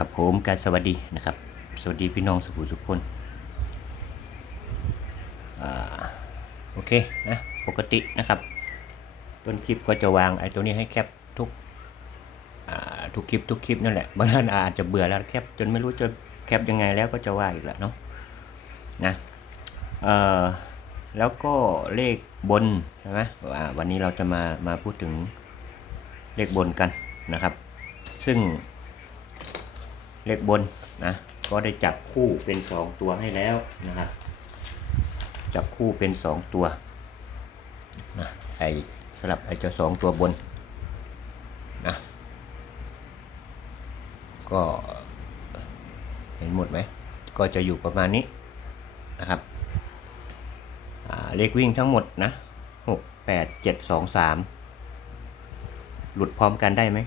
ครับผมการสวัสดีนะครับ สวัสดีพี่น้องสุขุสุขคนโอเคนะปกตินะครับ ต้นคลิปก็จะวางไอ้ตัวนี้ให้แคปทุกทุกคลิปทุกคลิปนั่นแหละบางท่านอาจจะเบื่อแล้วแคปจนไม่รู้จะแคปยังไงแล้วก็จะว่าอีกแล้วเนาะนะเอ่อแล้วก็เลขบนใช่ไหมอ่าวันนี้เราจะมามาพูดถึงเลขบนกันนะครับ ซึ่ง เลขบนนะก็ได้จับคู่เป็น 2 ตัวให้แล้วนะครับจับคู่เป็น 2 ตัวนะไอสลับไอเจ้าสองตัวบนนะก็เห็นหมดไหมก็จะอยู่ประมาณนี้นะครับเลขวิ่งทั้งหมดนะหกแปดเจ็ดสองสามหลุดพร้อมกันได้ไหม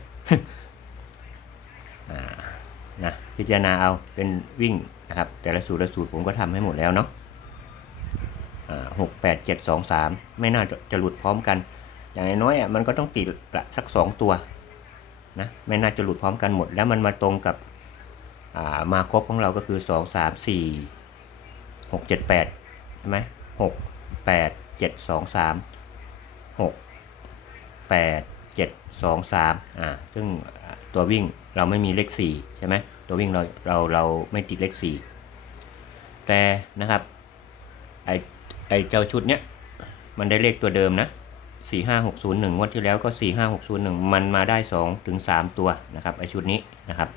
นะพิจารณาเอาเป็นวิ่งนะครับ แต่ละสูตรละสูตรผมก็ทำให้หมดแล้วเนาะหกแปดเจ็ดสองสามไม่น่าจะจะหลุดพร้อมกัน อย่างน้อยอะมันก็ต้องติดละสักสองตัวนะไม่น่าจะหลุดพร้อมกันหมด แล้วมันมาตรงกับามาครบของเราก็คือสองสามสี่หกเจ็ดแปดใช่ไหมหกแปดเจ็ดสองสามหกแปดเจ็ดสองสามอ่าซึ่งตัววิ่ง เราไม่มีเลขสี่ใช่ไหมตัววิ่งเราเราเราไม่ติดเลขสี่แต่นะครับไอไอเจ้าชุดเนี้ยมันได้เลขตัวเดิมนะสี่ห้าหกศูนย์หนึ่งวดที่แล้วก็สี่ห้าหกศูนย์หนึ่งมันมาได้สองถึงสามตัวนะครับไอชุดนี้นะครับ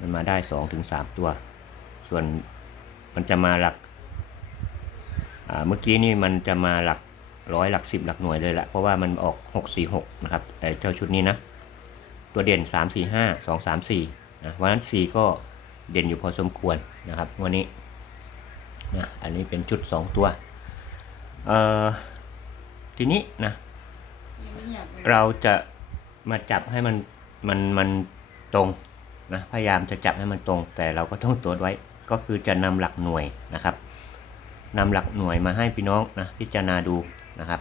มันมาได้สองถึงสามตัว ส่วนมันจะมาหลักเมื่อกี้นี่มันจะมาหลักร้อยหลักสิบหลักหน่วยเลยละเพราะว่ามันออกหกสี่หกนะครับไอเจ้าชุดนี้นะ ตัวเด่น 3 4 5 2 3 4นะวันนั้น 4 ก็เด่นอยู่พอสมควรนะครับวันนี้นะอันนี้เป็นชุด 2 ตัวเอ่อทีนี้นะเราจะมาจับให้มันมันมันตรงนะพยายามจะจับให้มันตรง แต่เราก็ต้องตรวจไว้ก็คือจะนำหลักหน่วยนะครับนำหลักหน่วยมาให้พี่น้องนะพิจารณาดูนะครับ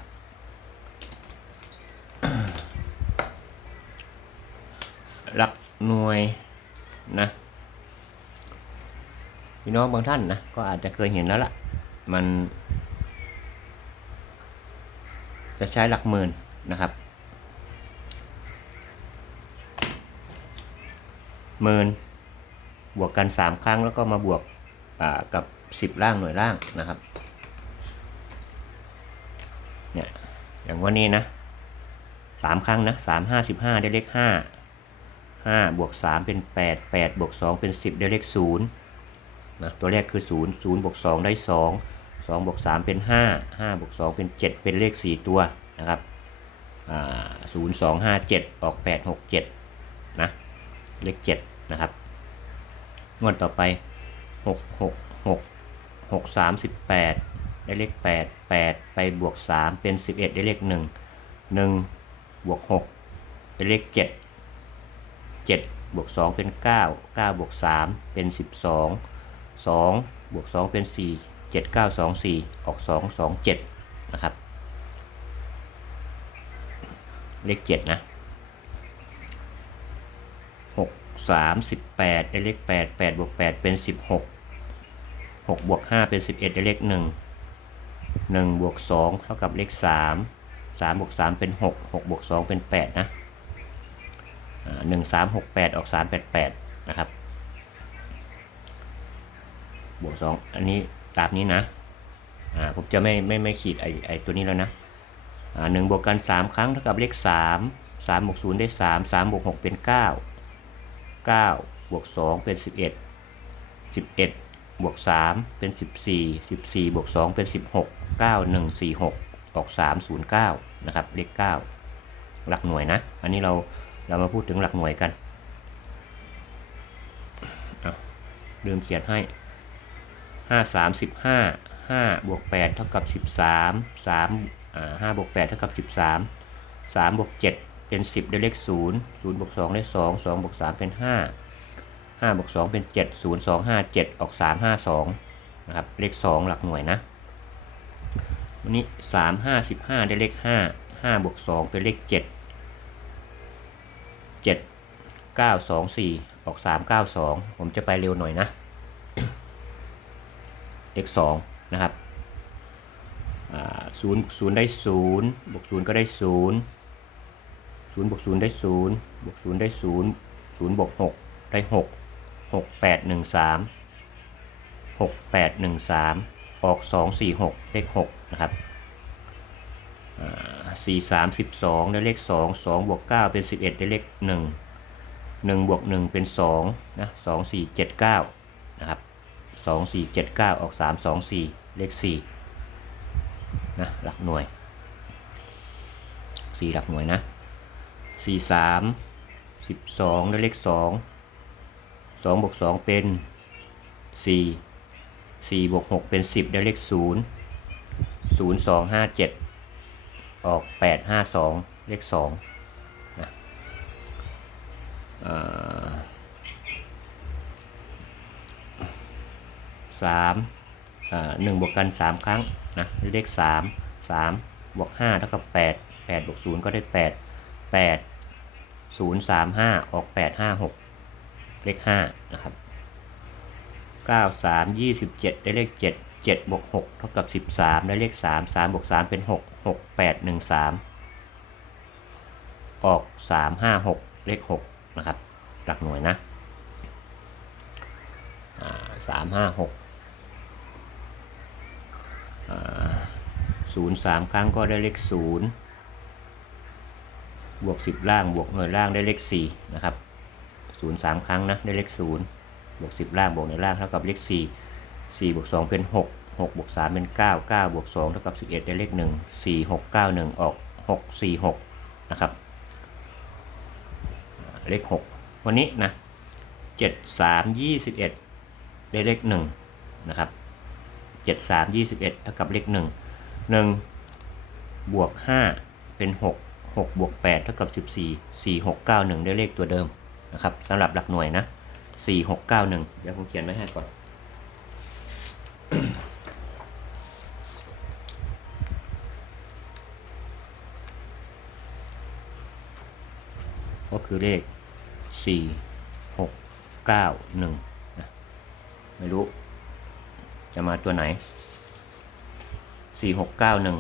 หลักหน่วยนะพี่น้องบางท่านนะก็อาจจะเคยเห็นแล้วล่ะ มัน จะใช้หลักหมื่นนะครับหมื่นบวกกัน 3 ครั้งแล้วก็มาบวกกับ 10 ล่างหน่วยล่างนะครับเนี่ยอย่างวันนี้นะสามครั้งนะสามห้าสิบห้าได้เลขห้า 5บวก3เป็น 8 8บวก2เป็น 10 ได้เลข0นะตัวแรกคือ 0 0บวก2ได้ 2 2บวก3เป็น 5 5บวก2เป็น 7 เป็นเลข 4 ตัวนะครับอ่า0 2 5 7ออก8 6 7นะเลข7นะครับ งวดต่อไป6 6 6 6 3 18ได้เลข8 8ไปบวก3เป็น11ได้เลข1 1บวก6ได้เลข7 7บวก2เป็น 9 9บวก3เป็น 12 2บวก2เป็น 4 7 9 2 4 ออก 2 2 7 นะครับ เลข 7 นะ 6 3 18ได้เลข 8 8บวก8เป็น 16 6บวก5เป็น 11ได้เลข 1 1บวก2เท่ากับเลข 3 3บวก3เป็น 6 6บวก2เป็น 8 นะ หนึ่งสามหกแปดออกสามแปดแปดนะครับ บวกสองอันนี้ตามนี้นะอ่าผมจะไม่ไม่ไม่ขีดไอไอตัวนี้แล้วนะอ่าหนึ่งบวกกันสามครั้งเท่ากับเลขสามสามบวกศูนย์ได้สามสามบวกหกเป็นเก้าเก้าบวกสองเป็นสิบเอ็ดสิบเอ็ดบวกสามเป็นสิบสี่สิบสี่บวกสองเป็นสิบหกเก้าหนึ่งสี่หกออกสามศูนย์เก้านะครับเลขเก้าหลักหน่วยนะ อันนี้เรา เรามาพูดถึงหลักหน่วยกันเดิมเขียนให้ห้าสามสิบห้าห้าบวกแปดเท่ากับสิบสามสามอ่าห้าบวกแปดเท่ากับสิบสามสามบวกเจ็ดเป็นสิบได้เลขศูนย์ศูนย์บวกสองได้สองสองบวกสามเป็นห้าห้าบวกสองเป็นเจ็ดศูนย์สองห้าเจ็ดออกสามห้าสองนะครับเลขสองหลักหน่วยนะวันนี้สามห้าสิบห้าได้เลขห้าห้าบวกสองเป็นเลขเจ็ดเจ็ดเก้าสองสี่ออกสามเก้าสองผมจะไปเร็วหน่อยนะเลขสองนะครับศูนย์ศูนย์ได้ศูนย์บวกศูนย์ก็ได้ศูนย์ศูนย์บวกศูนย์ได้ศูนย์บวกศูนย์ได้ศูนย์ศูนย์บวกหกได้หกหกแปดหนึ่งสามหกแปดหนึ่งสามออกสองสี่หกเลขหกนะครับ สี่สามสิบสองได้เลขสองสองบวกเก้าเป็นสิบเอ็ดได้เลขหนึ่งหนึ่งบวกหนึ่งเป็นสองนะสองสี่เจ็ดเก้านะครับสองสี่เจ็ดเก้าออกสามสองสี่เลขสี่นะหลักหน่วยสี่หลักหน่วยนะสี่สามสิบสองได้เลขสองสองบวกสองเป็นสี่สี่บวกหกเป็นสิบได้เลขศูนย์ศูนย์สองห้าเจ็ด ออกแปดห้าสองเลขสองนะสามหนึ่งบวกกันสามครั้งนะเลขสามสามบวกห้าเท่ากับแปดแปดบวกศูนย์ก็ได้แปดแปดศูนย์สามห้าออกแปดห้าหกเลขห้านะครับเก้าสามยี่สิบเจ็ดได้เลขเจ็ดเจ็ดบวกหกเท่ากับสิบสามได้เลขสามสามบวกสามเป็นหก หกแปดหนึ่งสามออกสามห้าหกเลขหกนะครับ หลักหน่วยนะสามห้าหกศูนย์สามครั้งก็ได้เลขศูนย์บวกสิบล่างบวกหน่วยล่างได้เลขสี่นะครับศูนย์สามครั้งนะได้เลขศูนย์บวกสิบล่างบวกหน่วยล่างเท่ากับเลขสี่สี่บวกสองเป็นหก หกบวกสามเป็นเก้าเก้าบวกสองเท่ากับสิบเอ็ดได้เลขหนึ่งสี่หกเก้าหนึ่งออกหกสี่หกนะครับ เลขหกวันนี้นะเจ็ดสามยี่สิบเอ็ดได้เลขหนึ่งนะครับเจ็ดสามยี่สิบเอ็ดเท่ากับเลขหนึ่งหนึ่งบวกห้าเป็นหกหกบวกแปดเท่ากับสิบสี่สี่หกเก้าหนึ่งได้เลขตัวเดิมนะครับสำหรับหลักหน่วยนะสี่หกเก้าหนึ่งเดี๋ยวผมเขียนไว้ให้ก่อน คือเลขสี่หกเก้าหนึ่งนะไม่รู้ จะมาตัวไหนสี่หกเก้าหนึ่ง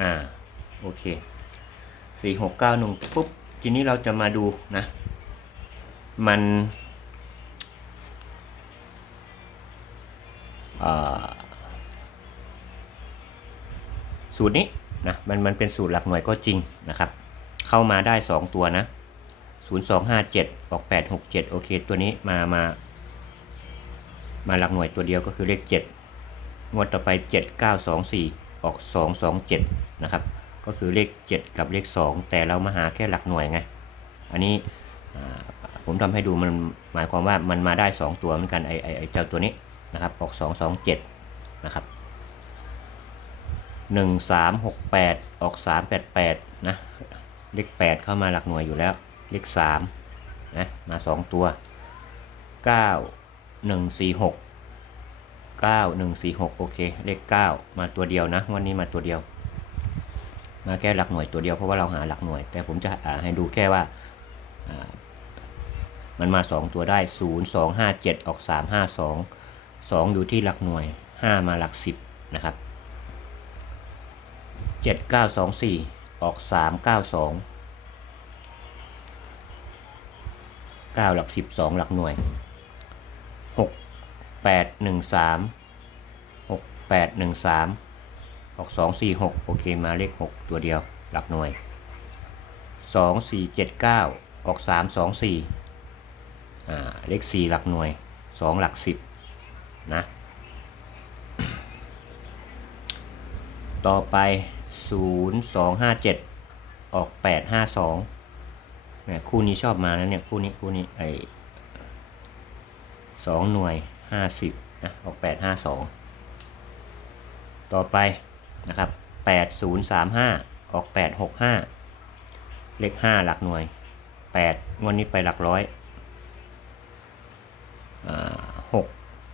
อ่า โอเคสี่หกเก้าหนึ่งปุ๊บ ทีนี้เราจะมาดูนะ มันสูตรนี้นะมันมันเป็นสูตรหลักหน่วยก็จริงนะครับ เข้ามาได้ 2 ตัวนะ 0257 ออก 867 โอเค ตัวนี้มามา มาหลักหน่วยตัวเดียวก็คือเลข 7 งวดต่อไป 7924 ออก 227 นะครับ ก็คือเลข 7 กับเลข 2 แต่เรามาหาแค่หลักหน่วยไง อันนี้ผมทำให้ดูมันหมายความว่ามันมาได้ 2 ตัวเหมือนกันไอไอเจ้าตัวนี้นะครับ ออก 227 นะครับ 1368 ออก 388 นะ เลข 8 เข้ามาหลักหน่วยอยู่แล้ว เลข3นะมา2ตัว9 1 4 6 9 1 4 6โอเค เลข9มาตัวเดียวนะ วันนี้มาตัวเดียว มาแค่หลักหน่วยตัวเดียวเพราะว่าเราหาหลักหน่วย แต่ผมจะให้ดูแค่ว่ามันมา 2 ตัวได้ 0 2 5 7 ออก 3 5 2 2 อยู่ที่หลักหน่วย 5 มาหลัก 10 นะครับ 7 9 2 4 ออก 3 9 2 9หลัก12หลักหน่วย6 8 1 3 6 8 1 3ออก2 4 6โอเคมาเลข6ตัวเดียวหลักหน่วย2 4 7 9ออก3 2 4อ่าเลข4หลักหน่วย2หลัก10นะต่อไป 0 2 5 7 ออก 8 5 2 นี่ยคู่นี้ชอบมานะเนี่ยคู่นี้คู่นี้ไอสองหน่วยห้าสิบนะออกแปดห้าสองต่อไปนะครับแปดศูนย์สามห้าออกแปดหกห้าเลขห้าหลักหน่วยแปดงวดนี้ไปหลักร้อยหก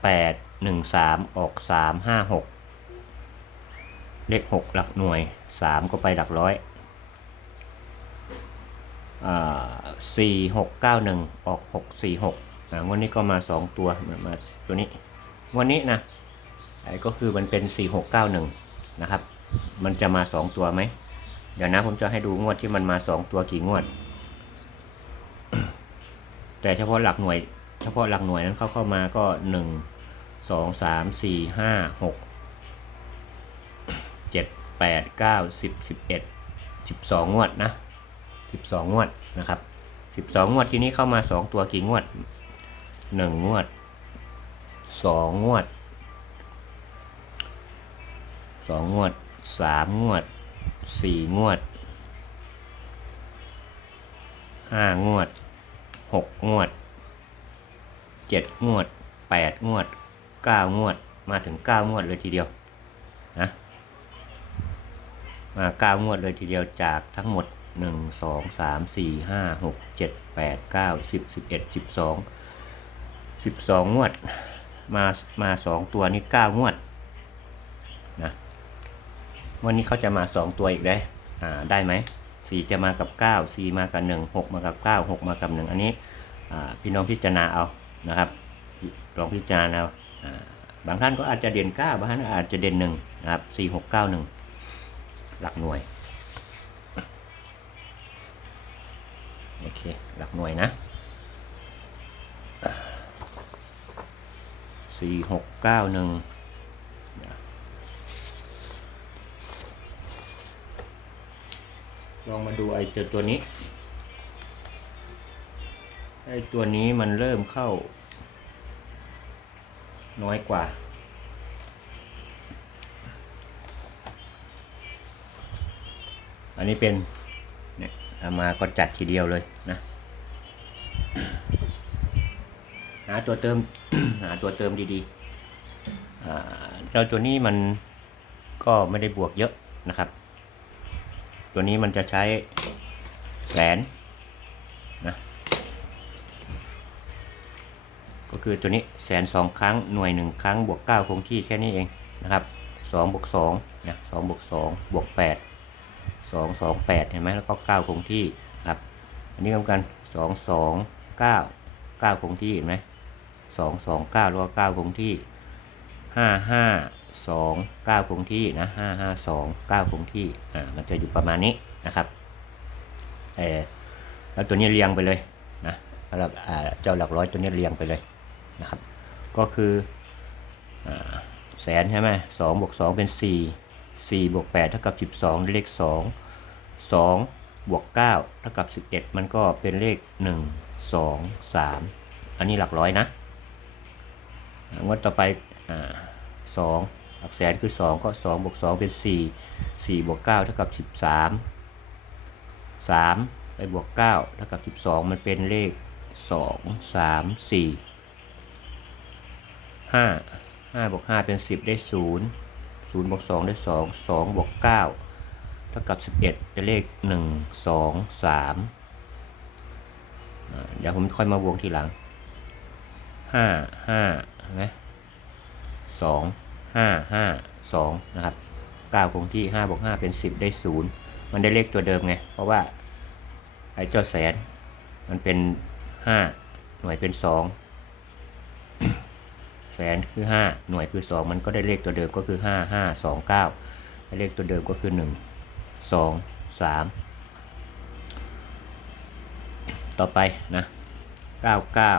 แปดหนึ่งสามออกสามห้าหกเลขหกหลักหน่วยสามก็ไปหลักร้อย สี่หกเก้าหนึ่งออกหกสี่หกอ่างวดนี้ก็มาสองตัวมามาตัวนี้ วันนี้นะไอ้ก็คือมันเป็นสี่หกเก้าหนึ่งนะครับ มันจะมาสองตัวไหมเดี๋ยวนะผมจะให้ดูงวดที่มันมาสองตัวกี่งวด แต่เฉพาะหลักหน่วย เฉพาะหลักหน่วยนั้นเข้าเข้ามาก็หนึ่งสองสามสี่ห้าหกเจ็ดแปดเก้าสิบสิบเอ็ดสิบสองงวดนะ สิบสองวดนะครับสิบสองวดทีนี้เข้ามาสองตัวกี่งวดหนึ่งวดสองวดสองวดสามงวดสี่งวดห้างวดหกงวดเจ็ดงวดแปดงวดเก้างวดมาถึงเก้างวดเลยทีเดียวนะมาเก้างวดเลยทีเดียวจากทั้งหมด หนึ่งสองสามสี่ห้าหกเจ็ดแปดเก้าสิบสิบเอ็ดสิบสองสิบสองงวด มามาสองตัวนี้เก้างวดนะวันนี้เขาจะมาสองตัวอีกได้อ่าได้ไหมสี่จะมากับเก้าสี่มากับหนึ่งหกมากับเก้าหกมากับหนึ่งอันนี้พี่น้องพิจารณาเอานะครับลองพิจารณาเอาอ่าบางท่านก็อาจจะเด่นเก้าบางท่านอาจจะเด่นหนึ่งนะครับสี่หกเก้าหนึ่งหลักหน่วย โอเค หลักหน่วยนะสี่หกเก้าหนึ่งลองมาดูไอ้เจ้าตัวนี้ ไอ้ตัวนี้มันเริ่มเข้า น้อยกว่า อันนี้เป็น เอามาก็จัดทีเดียวเลยนะ หาตัวเติม หาตัวเติมดีๆเจ้าตัวนี้มันก็ไม่ได้บวกเยอะนะครับ ตัวนี้มันจะใช้แหวนนะก็คือตัวนี้แสนสองครั้งหน่วยหนึ่งครั้งบวกเก้าคงที่แค่นี้เองนะครับสองบวกสองนะสองบวกสองบวกแปด สองสองแปดเห็นไหมแล้วก็เก้าคงที่ครับ อันนี้เหมือนกันสองสองเก้าเก้าคงที่เห็นไหมสองสองเก้าแล้วก็เก้าคงที่ห้าห้าสองเก้าคงที่นะห้าห้าสองเก้าคงที่ อ่า มันจะอยู่ประมาณนี้นะครับ เออแล้วตัวนี้เรียงไปเลยนะสำหรับเจ้าหลักร้อยตัวนี้เรียงไปเลยนะครับ ก็คืออแสนใช่ไหมสองบวกสองเป็นสี่ สี่บวกแปดเท่ากับสิบสองเลขสองสองบวกเก้าเท่ากับสิบเอ็ดมันก็เป็นเลขหนึ่งสองสามอันนี้หลักร้อยนะงวดต่อไปอ่าสองหลักแสนคือสองก็สองบวกสองเป็นสี่สี่บวกเก้าเท่ากับสิบสามสามไปบวกเก้าเท่ากับสิบสองมันเป็นเลขสองสามสี่ห้าห้าบวกห้าเป็นสิบได้ศูนย์ ศูนย์บวกสองได้สองสองบวกเก้าเท่ากับสิบเอ็ดจะเลขหนึ่งสองสามเดี๋ยวผมค่อยมาบวกทีหลังห้าห้านไหมสองห้าห้าสองนะครับเก้าคงที่ห้าบวกห้าเป็นสิบได้ศูนย์มันได้เลขตัวเดิมไง เพราะว่าไอ้เจ้าแสนมันเป็นห้าหน่วยเป็นสอง แสนคือห้าหน่วยคือสองมันก็ได้เลขตัวเดิมก็คือห้าห้าสองเก้าเลขตัวเดิมก็คือหนึ่งสองสามต่อไปนะเก้าเก้า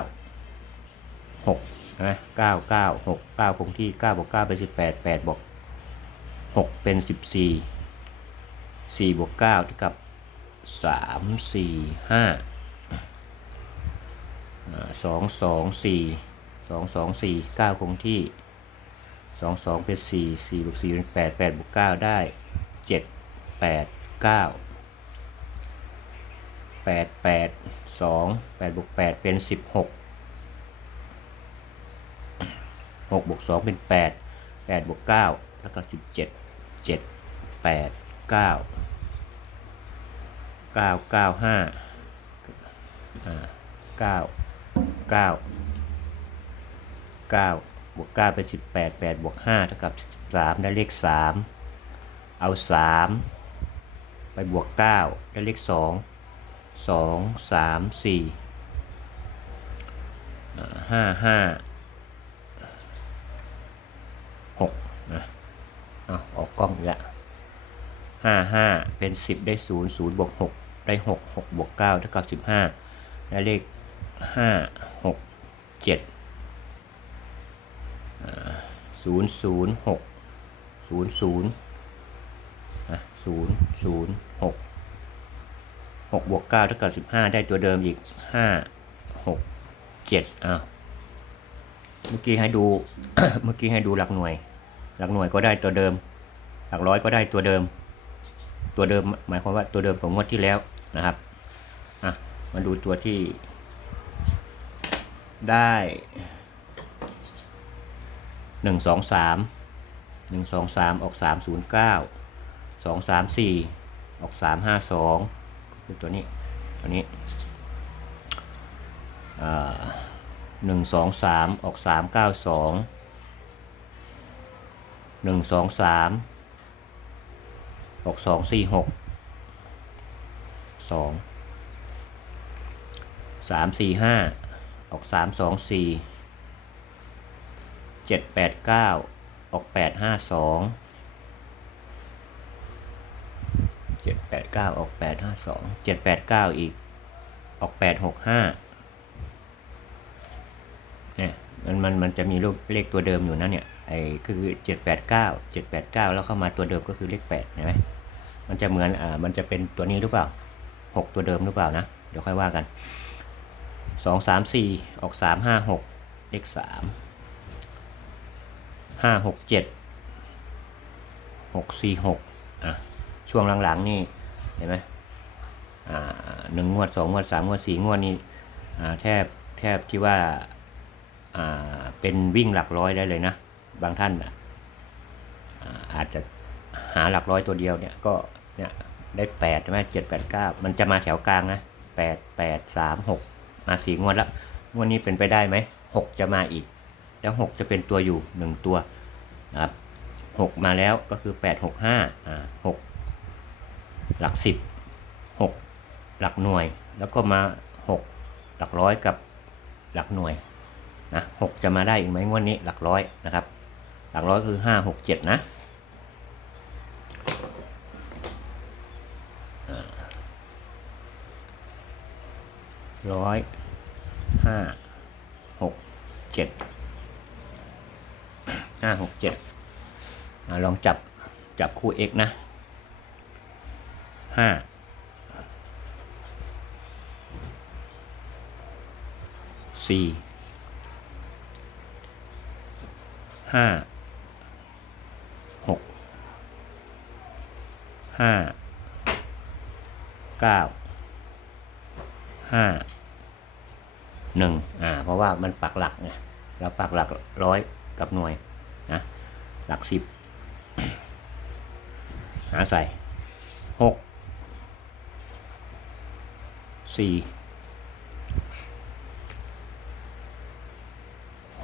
หกนะเก้าเก้าหกเก้าคงที่เก้าบวกเก้าเป็นสิบแปดแปดบวกหกเป็นสิบสี่สี่บวกเก้าเท่ากับสามสี่ห้า สองสองสี่เก้าคงที่สองสองเป็นสี่สี่บวกสี่เป็นแปดแปดบวกเก้าได้เจ็ดแปดเก้าแปดแปดสองแปดบวกแปดเป็นสิบหกหกบวกสองเป็นแปดแปดบวกเก้าแล้วก็สิบเจ็ดเจ็ดแปดเก้าเก้าเก้าห้าเก้าเก้า เก้าบวกเก้าเป็นสิบแปดแปดบวกห้าเท่ากับสิบสามได้เลขสามเอาสามไปบวกเก้าได้เลขสองสองสามสี่ห้าห้าหกนะเอาออกกล้องล้วห้าห้าเป็นสิบได้ศูนย์ศูนย์บวกหกได้หกหกบวกเก้าเท่ากับสิบห้าได้เลขห้าหกเจ็ด ศูนย์ศูนย์หกศูนย์ศูนย์ศูนย์ศูนย์หกหกบวกเก้าเท่ากับสิบห้าได้ตัวเดิมอีกห้าหกเจ็ดอ้าวเมื่อกี้ให้ดู เมื่อกี้ให้ดูหลักหน่วย หลักหน่วยก็ได้ตัวเดิม หลักร้อยก็ได้ตัวเดิม ตัวเดิมหมายความว่าตัวเดิมของงวดที่แล้วนะครับอะมาดูตัวที่ได้ หนึ่งสองสามหนึ่งสองสามออกสามศูนย์เก้าสองสามสี่ออกสามห้าสองคือตัวนี้ตัวนี้หนึ่งสองสามออกสามเก้าสองหนึ่งสองสามออกสองสี่หกสองสามสี่ห้าออกสามสองสี่ เจ็ดแปดเก้าออกแปดห้าสองเจ็ดแปดเก้าออกแปดห้าสองเจ็ดแปดเก้าอีก ออกแปดหกห้าเนี่ยมันมันมันจะมีเลขเลขตัวเดิมอยู่นะเนี่ยไอ้คือเจ็ดแปดเก้าเจ็ดแปดเก้าแล้วเข้ามาตัวเดิมก็คือเลขแปดเห็นไหมมันจะเหมือนอ่ามันจะเป็นตัวนี้หรือเปล่าหกตัวเดิมหรือเปล่านะเดี๋ยวค่อยว่ากันสองสามสี่ออกสามห้าหกเลขสาม ห้าหกเจ็ดหกสี่หกอะช่วงหลังๆนี่เห็นไหมอ่าหนึ่งงวดสองงวดสามงวดสี่งวดนี่อ่าแทบแทบที่ว่าอ่าเป็นวิ่งหลักร้อยได้เลยนะ บางท่านอะอาอาจจะหาหลักร้อยตัวเดียวเนี่ยก็เนี่ยได้แปดใช่ไหมเจ็ดแปดเก้ามันจะมาแถวกลางนะแปดแปดสามหกมาสี่งวดแล้วงวดนี้เป็นไปได้ไหมหกจะมาอีก แล้วหกจะเป็นตัวอยู่หนึ่งตัวนะครับหกมาแล้วก็คือแปดหกห้าอ่าหกหลักสิบหกหลักหน่วย แล้วก็มาหกหลักร้อยกับหลักหน่วยนะหกจะมาได้อีกไหมงวดนี้หลักร้อยนะครับ หลักร้อยคือห้าหกเจ็ดนะร้อยห้าหกเจ็ด ห้าหกเจ็ดลองจับจับคู่ x นะห้าสี่ห้าหกห้าเก้าห้าหนึ่งอ่าเพราะว่ามันปักหลักไงเราปักหลักร้อยกับหน่วย หลักสิบหาใส่หกสี่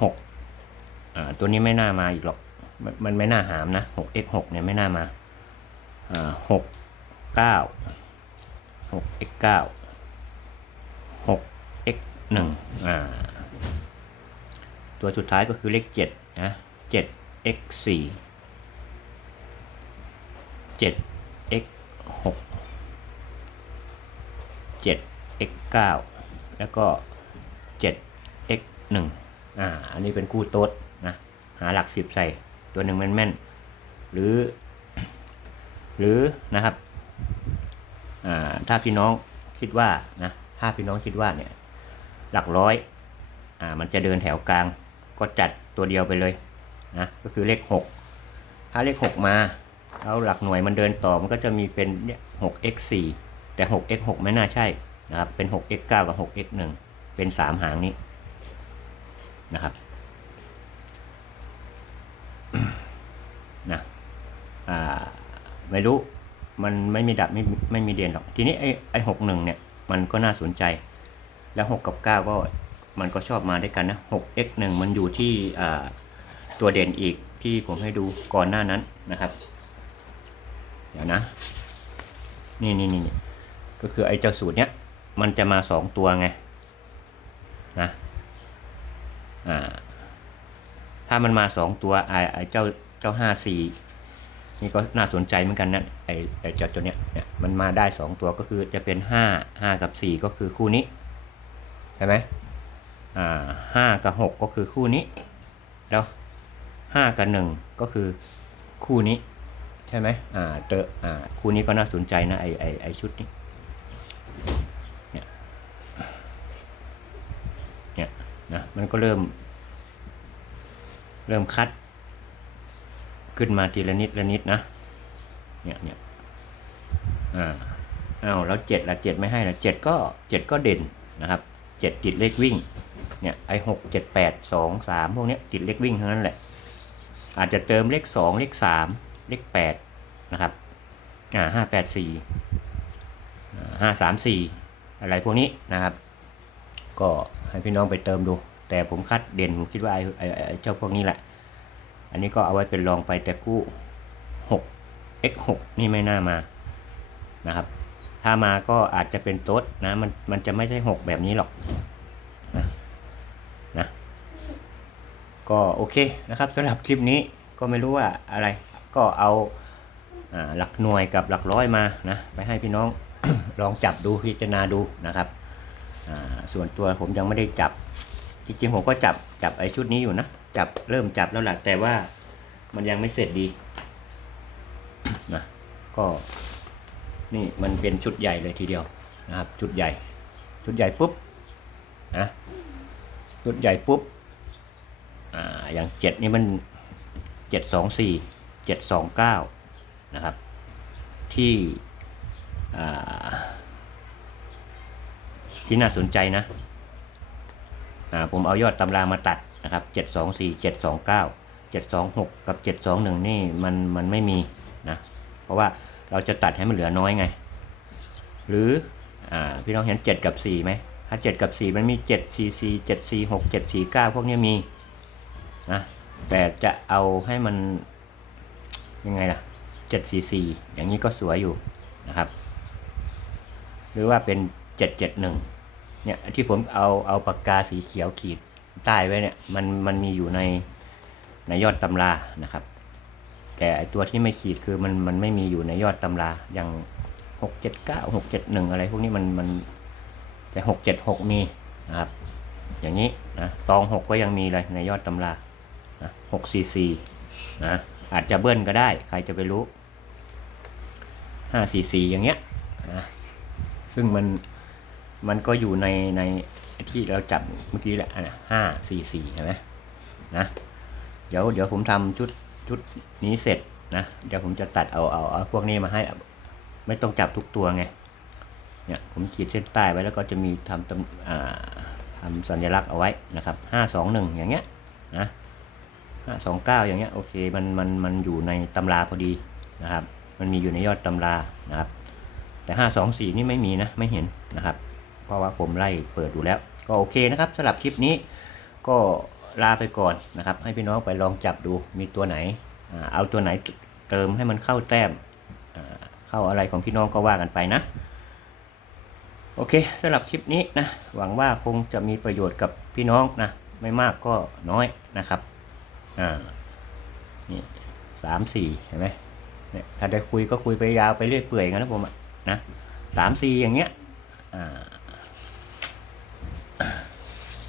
หกอ่าตัวนี้ไม่น่ามาอีกหรอกมันมันไม่น่าหามนะหก x หกเนี่ยไม่น่ามาอ่าหกเก้าหก x เก้าหก x หนึ่งอ่าตัวสุดท้ายก็คือเลขเจ็ดนะเจ็ด x สี่เจ็ด x หกเจ็ด x เก้าแล้วก็เจ็ด x หนึ่งอ่า อันนี้เป็นคู่โต๊ดนะ หาหลักสิบใส่ตัวหนึ่งแม่นๆ หรือ หรือนะครับ อ่า ถ้าพี่น้องคิดว่านะ ถ้าพี่น้องคิดว่าเนี่ย หลักร้อย อ่า มันจะเดินแถวกลาง ก็จัดตัวเดียวไปเลย นะก็คือเลขหกถ้าเลขหกมาแล้วหลักหน่วยมันเดินต่อมันก็จะมีเป็นเนี่ยหก x สี่แต่หก x หกไม่น่าใช่นะครับเป็นหก x เก้ากับหก x หนึ่งเป็นสามหางนี้นะครับนะอ่าไม่รู้มันไม่มีดับไม่ไม่มีเด่นหรอก ทีนี้ไอ้ไอ้หกหนึ่งเนี่ยมันก็น่าสนใจ แล้วหกกับเก้าก็มันก็ชอบมาด้วยกันนะหก x หนึ่งมันอยู่ที่อ่า ตัวเด่นอีกที่ผมให้ดูก่อนหน้านั้นนะครับ เดี๋ยวนะ นี่นี่นี่ก็คือไอ้เจ้าสูตรเนี้ยมันจะมาสองตัวไงนะอ่าถ้ามันมาสองตัวไอ้ไอ้เจ้าเจ้าห้าสี่นี่ก็น่าสนใจเหมือนกันนะไอ้ไอ้เจ้าตัวเนี้ยเนี่ยมันมาได้สองตัวก็คือจะเป็นห้าห้ากับสี่ก็คือคู่นี้ใช่ไหมอ่าห้ากับหกก็คือคู่นี้แล้ว ห้ากับหนึ่งก็คือคู่นี้ ใช่ไหมอ่าเตออ่าคู่นี้ก็น่าสนใจนะไอไอไอชุดนี้เนี่ยเนี่ยนะมันก็เริ่ม เริ่มคัด ขึ้นมาทีละนิดละนิดนะเนี่ยเนี่ยอ่าอ้าวแล้วเจ็ดละเจ็ดไม่ให้ละเจ็ดก็เจ็ดก็เด่นนะครับเจ็ดจิตเลขวิ่งเนี่ยไอหกเจ็ดแปดสองสามพวกเนี้ยจิตเลขวิ่งเทั้งนั้นแหละ อาจจะเติมเลขสองเลขสามเลขแปดนะครับอ่าห้าแปดสี่ห้าสามสี่อะไรพวกนี้นะครับ ก็ให้พี่น้องไปเติมดู แต่ผมคัดเด่นผมคิดว่าไอ้ไอ้เจ้าพวกนี้แหละ อันนี้ก็เอาไว้เป็นรองไปแต่คู่หก x หกนี่ไม่น่ามานะครับ ถ้ามาก็อาจจะเป็นโต๊ดนะมันมันจะไม่ใช่หกแบบนี้หรอกนะนะ ก็โอเคนะครับสำหรับคลิปนี้ก็ไม่รู้ว่าอะไรก็เอาหลักหน่วยกับหลักร้อยมานะไปให้พี่น้อง ลองจับดูพิจารณาดูนะครับส่วนตัวผมยังไม่ได้จับจริงๆผมก็จับจับไอ้ชุดนี้อยู่นะจับเริ่มจับแล้วแหละแต่ว่ามันยังไม่เสร็จดีนะก็นี่มันเป็นชุดใหญ่เลยทีเดียวนะครับ ชุดใหญ่ ชุดใหญ่ปุ๊บนะชุดใหญ่ปุ๊บ อ่าอย่างเจ็ดนี่มันเจ็ดสองสี่เจ็ดสองเก้านะครับ ที่ที่น่าสนใจนะผมเอายอดตำรามาตัดนะครับเจ็ดสองสี่เจ็ดสองเก้าเจ็ดสองหกกับเจ็ดสองหนึ่งนี่มันมันไม่มีนะเพราะว่าเราจะตัดให้มันเหลือน้อยไง หรืออพี่น้องเห็นเจ็ดกับสี่ไหมถ้าเจ็ดกับสี่มันมีเจ็ดสี่สี่เจ็ดสี่หกเจ็ดสี่เก้าพวกนี้มี นะแต่จะเอาให้มันยังไงล่ะ 7 cc อย่างนี้ก็สวยอยู่นะครับ หรือว่าเป็น 771 เนี่ยที่ผมเอาเอาปากกาสีเขียวขีดใต้ไว้เนี่ยมันมันมีอยู่ในในยอดตำรานะครับ แต่ตัวที่ไม่ขีดคือมันมันไม่มีอยู่ในยอดตำราอย่าง679 671อะไรพวกนี้มันมันแต่676มีนะครับ อย่างนี้นะตอง6ก็ยังมีเลยในยอดตำรา นะ6 cc นะอาจจะเบิ้ลก็ได้ ใครจะไปรู้ 5 cc อย่างเงี้ยนะซึ่งมันมันก็อยู่ในในที่เราจับเมื่อกี้แหละนะ5 cc เห็นไหมนะเดี๋ยวเดี๋ยวผมทำชุดชุดนี้เสร็จนะเดี๋ยวผมจะตัดเอาเอาเอาพวกนี้มาให้ไม่ต้องจับทุกตัวไงเนี่ยผมขีดเส้นใต้ไว้แล้วก็จะมีทำตำอ่าทำสัญลักษณ์เอาไว้นะครับห้าสองหนึ่งอย่างเงี้ยนะ สองเก้าอย่างเงี้ยโอเคมันมันมันอยู่ในตำราพอดีนะครับ มันมีอยู่ในยอดตำรานะครับ แต่ห้าสองสี่นี่ไม่มีนะไม่เห็นนะครับ เพราะว่าผมไล่เปิดดูแล้ว ก็โอเคนะครับสำหรับคลิปนี้ ก็ลาไปก่อนนะครับ ให้พี่น้องไปลองจับดูมีตัวไหนอเอาตัวไหนเติมให้มันเข้าแต้มเข้าอะไรของพี่น้องก็ว่ากันไปนะโอเคสำหรับคลิปนี้นะหวังว่าคงจะมีประโยชน์กับพี่น้องนะไม่มากก็น้อยนะครับ อ่านี่สามสี่เห็นไหมเนี่ยถ้าได้คุยก็คุยไปยาวไปเรื่อยเปื่อยกันนะผมอะนะสามสี่อย่างเงี้ยอ่า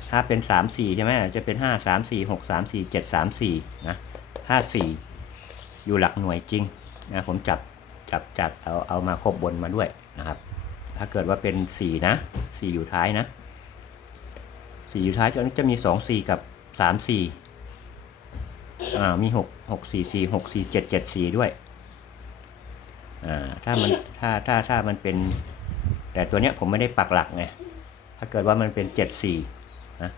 ถ้าเป็นสามสี่ใช่ไหมจะเป็นห้าสามสี่หกสามสี่เจ็ดสามสี่นะห้าสี่อยู่หลักหน่วยจริงนะผมจับจับจับเอาเอามาครบบนมาด้วยนะครับ ถ้าเกิดว่าเป็นสี่นะสี่อยู่ท้ายนะสี่อยู่ท้ายจะจะมีสองสี่กับสามสี่ อ่ามีหกหกสี่สี่หกสี่เจ็ดเจ็ดสี่ด้วยอ่าถ้ามันถ้าถ้าถ้ามันเป็น แต่ตัวเนี้ยผมไม่ได้ปักหลักไงถ้าเกิดว่ามันเป็นเจ็ดสี่นะ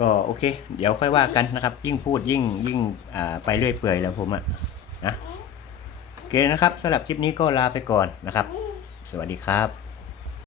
ก็โอเค เดี๋ยวค่อยว่ากันนะครับ ยิ่งพูดยิ่งยิ่งอ่าไปเรื่อยเปื่อยแล้วผมอะนะโอเคนะครับสำหรับคลิปนี้ก็ลาไปก่อนนะครับ สวัสดีครับ